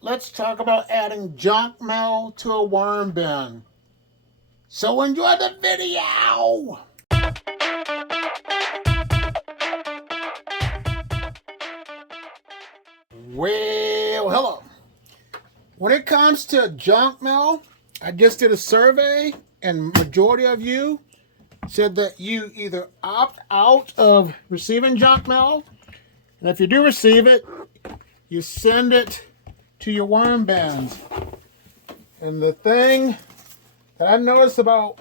let's talk about adding junk mail to a worm bin. So enjoy the video! Well, hello. When it comes to junk mail, I just did a survey and majority of you said that you either opt out of receiving junk mail, and if you do receive it, you send it to your worm bins. And the thing that I noticed about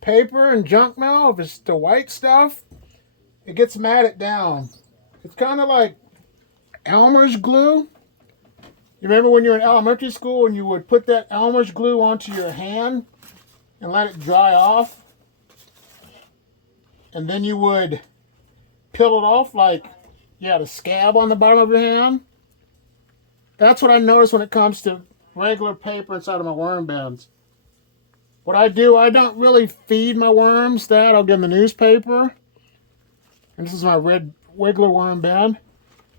paper and junk mail, if it's the white stuff, it gets matted down. It's kind of like Elmer's glue. You remember when you were in elementary school and you would put that Elmer's glue onto your hand and let it dry off? And then you would peel it off like you had a scab on the bottom of your hand? That's what I noticed when it comes to regular paper inside of my worm bins. What I do, I don't really feed my worms that. I'll give them the newspaper. And this is my red wiggler worm bin.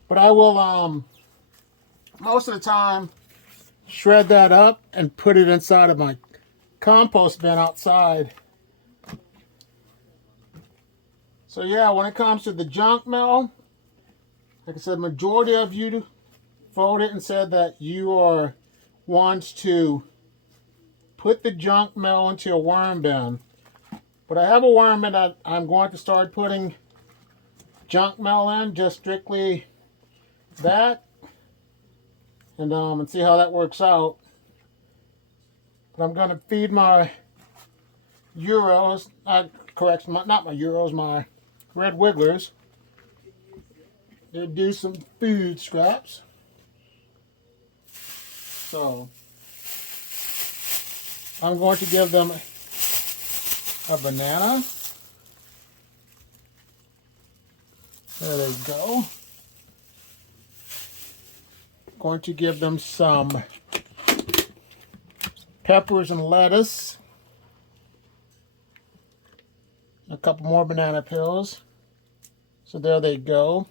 But I will, most of the time, shred that up and put it inside of my compost bin outside. So yeah, when it comes to the junk mail, like I said, majority of you voted and said that you want to put the junk mail into a worm bin. But I have a worm bin that I'm going to start putting junk mail in, just strictly that, and see how that works out. But I'm going to feed my Euros, not my Euros, my red wigglers. They do some food scraps. So I'm going to give them a banana. There they go. Going to give them some peppers and lettuce. A couple more banana peels. So there they go.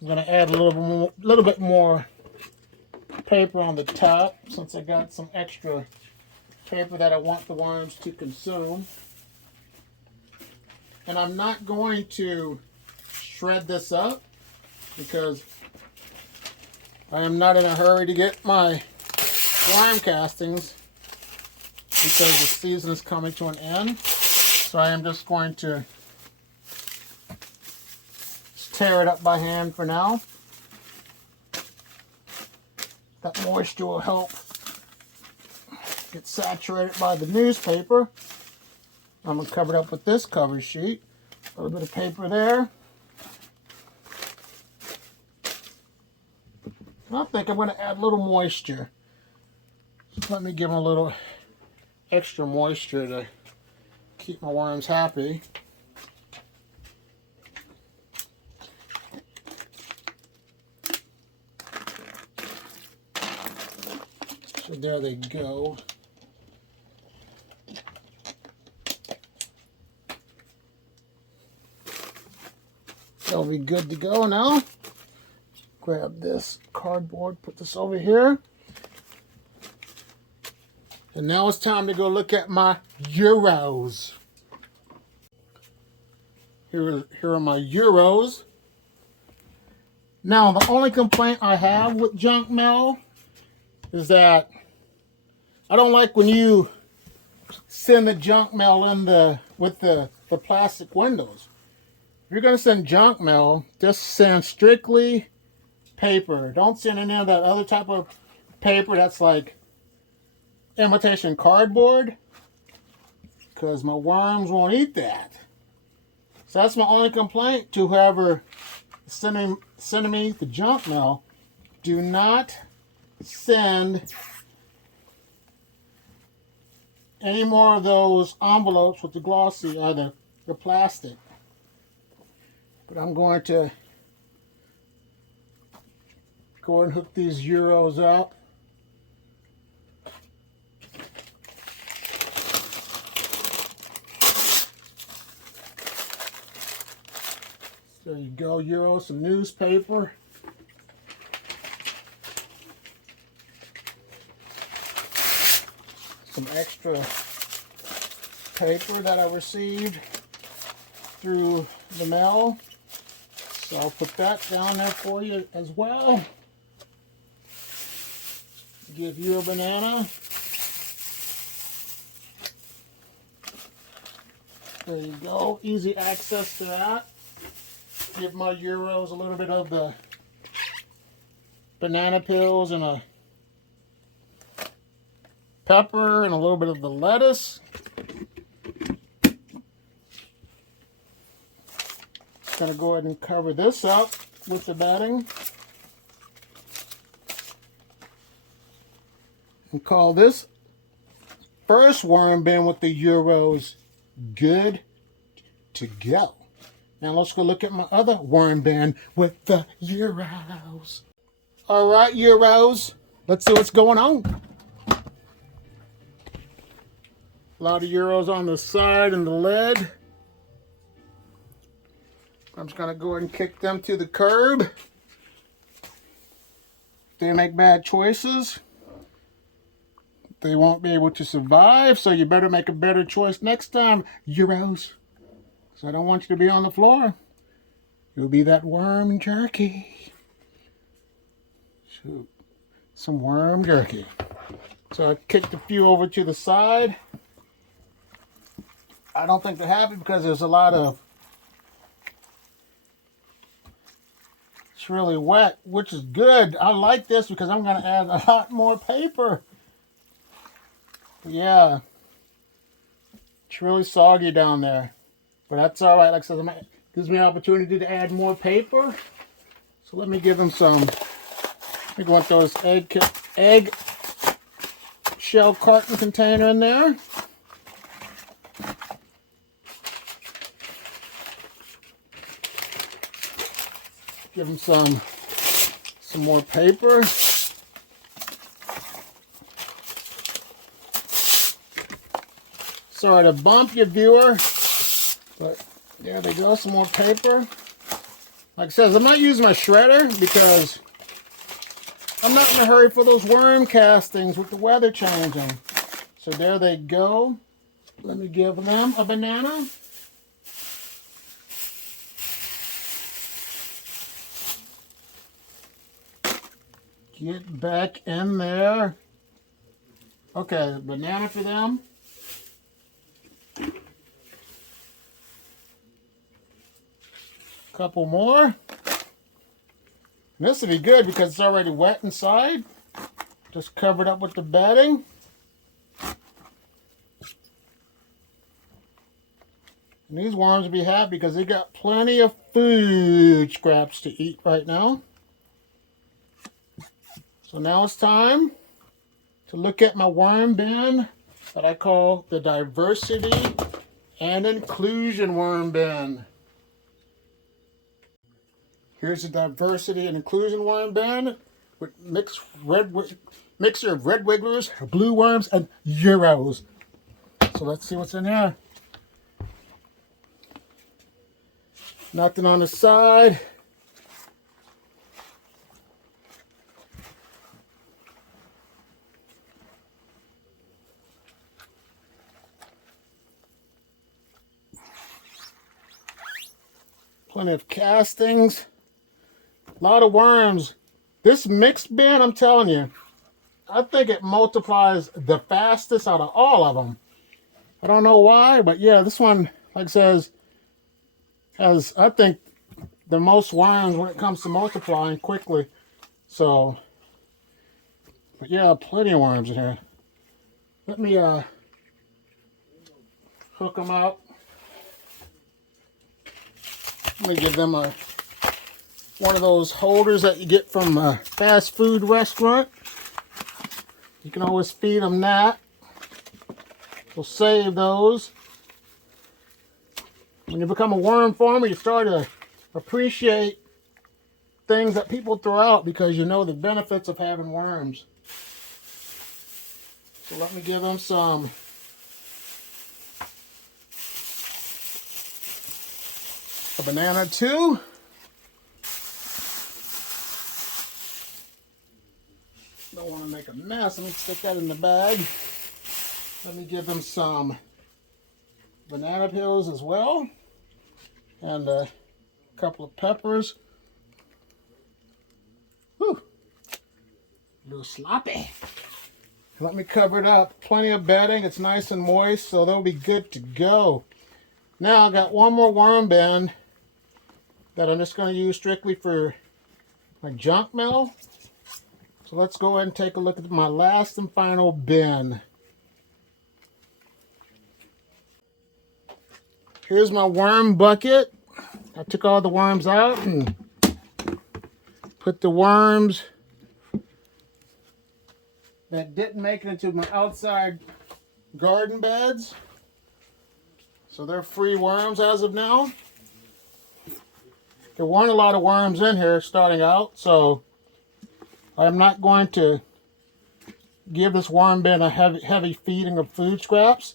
I'm going to add a little bit more paper on the top since I got some extra paper that I want the worms to consume. And I'm not going to shred this up because I am not in a hurry to get my worm castings because the season is coming to an end. So I am just going to tear it up by hand for now. That moisture will help get saturated by the newspaper. I'm going to cover it up with this cover sheet. A little bit of paper there. I think I'm going to add a little moisture. Just let me give them a little extra moisture to keep my worms happy. So there they go. They'll be good to go now. Grab this cardboard, put this over here. And now it's time to go look at my Euros. Here are my Euros. Now, the only complaint I have with junk mail is that I don't like when you send the junk mail in with the plastic windows. If you're going to send junk mail, just send strictly paper. Don't send any of that other type of paper that's like imitation cardboard, because my worms won't eat that. So that's my only complaint to whoever is sending me the junk mail. Do not send any more of those envelopes with the glossy or the plastic. But I'm going to go ahead and hook these Euros up. There you go, Euro, some newspaper. Some extra paper that I received through the mail. So I'll put that down there for you as well. Give you a banana. There you go. Easy access to that. Give my Euros a little bit of the banana peels and a pepper and a little bit of the lettuce. Just going to go ahead and cover this up with the bedding. And call this first worm bin with the Euros good to go. Now let's go look at my other worm bin with the Euros. All right, Euros, let's see what's going on. A lot of Euros on the side and the lid. I'm just gonna go ahead and kick them to the curb. If they make bad choices, they won't be able to survive, so you better make a better choice next time, Euros. So I don't want you to be on the floor. You'll be that worm jerky. Shoot. Some worm jerky. So I kicked a few over to the side. I don't think they're happy because there's a lot of... It's really wet, which is good. I like this because I'm going to add a lot more paper. Yeah, it's really soggy down there, but that's all right. Like I said, it gives me an opportunity to add more paper. So let me give them some. I think I want those egg shell carton container in there. Give them some more paper. Sorry to bump you, viewer, but there they go, some more paper. Like I said, I might use my shredder because I'm not in a hurry for those worm castings with the weather changing. So there they go. Let me give them a banana. Get back in there. Okay, banana for them. Couple more. This will be good because it's already wet inside. Just covered up with the bedding. And these worms will be happy because they got plenty of food scraps to eat right now. So now it's time to look at my worm bin that I call the diversity and inclusion worm bin. Here's the diversity and inclusion worm bin with mixture of red wigglers, blue worms, and Euros. So let's see what's in there. Nothing on the side. Plenty of castings. A lot of worms. This mixed bin, I'm telling you, I think it multiplies the fastest out of all of them. I don't know why, but yeah, this one, like I says, has, I think, the most worms when it comes to multiplying quickly. So, but yeah, plenty of worms in here. Let me hook them up. Let me give them one of those holders that you get from a fast food restaurant. You can always feed them that. So save those. When you become a worm farmer, you start to appreciate things that people throw out because you know the benefits of having worms. So let me give them some a banana too. Don't want to make a mess. Let me stick that in the bag. Let me give them some banana peels as well. And a couple of peppers. Whew. A little sloppy. Let me cover it up. Plenty of bedding. It's nice and moist, so they'll be good to go. Now I got one more worm bin that I'm just going to use strictly for my junk mail. So let's go ahead and take a look at my last and final bin. Here's my worm bucket. I took all the worms out and put the worms that didn't make it into my outside garden beds. So they're free worms as of now. There weren't a lot of worms in here starting out, so I'm not going to give this worm bin a heavy feeding of food scraps.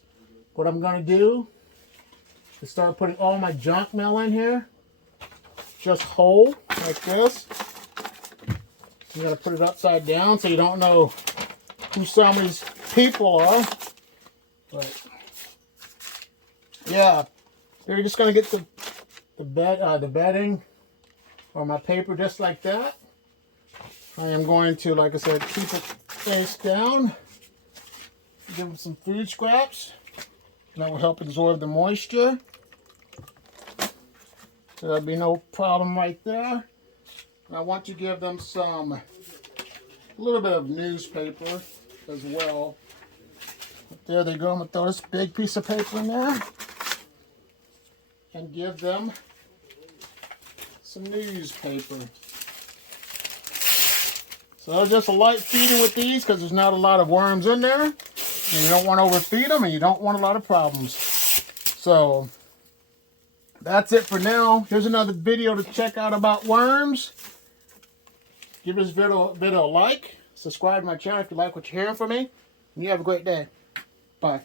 What I'm going to do is start putting all my junk mail in here, just whole, like this. You got to put it upside down so you don't know who some of these people are. But yeah, you're just going to get the bedding or my paper just like that. I am going to, like I said, keep it face down. Give them some food scraps. That will help absorb the moisture. So there'll be no problem right there. And I want to give them a little bit of newspaper as well. But there they go. I'm going to throw this big piece of paper in there and give them some newspaper. So just a light feeding with these because there's not a lot of worms in there. And you don't want to overfeed them and you don't want a lot of problems. So that's it for now. Here's another video to check out about worms. Give this video a like. Subscribe to my channel if you like what you're hearing from me. And you have a great day. Bye.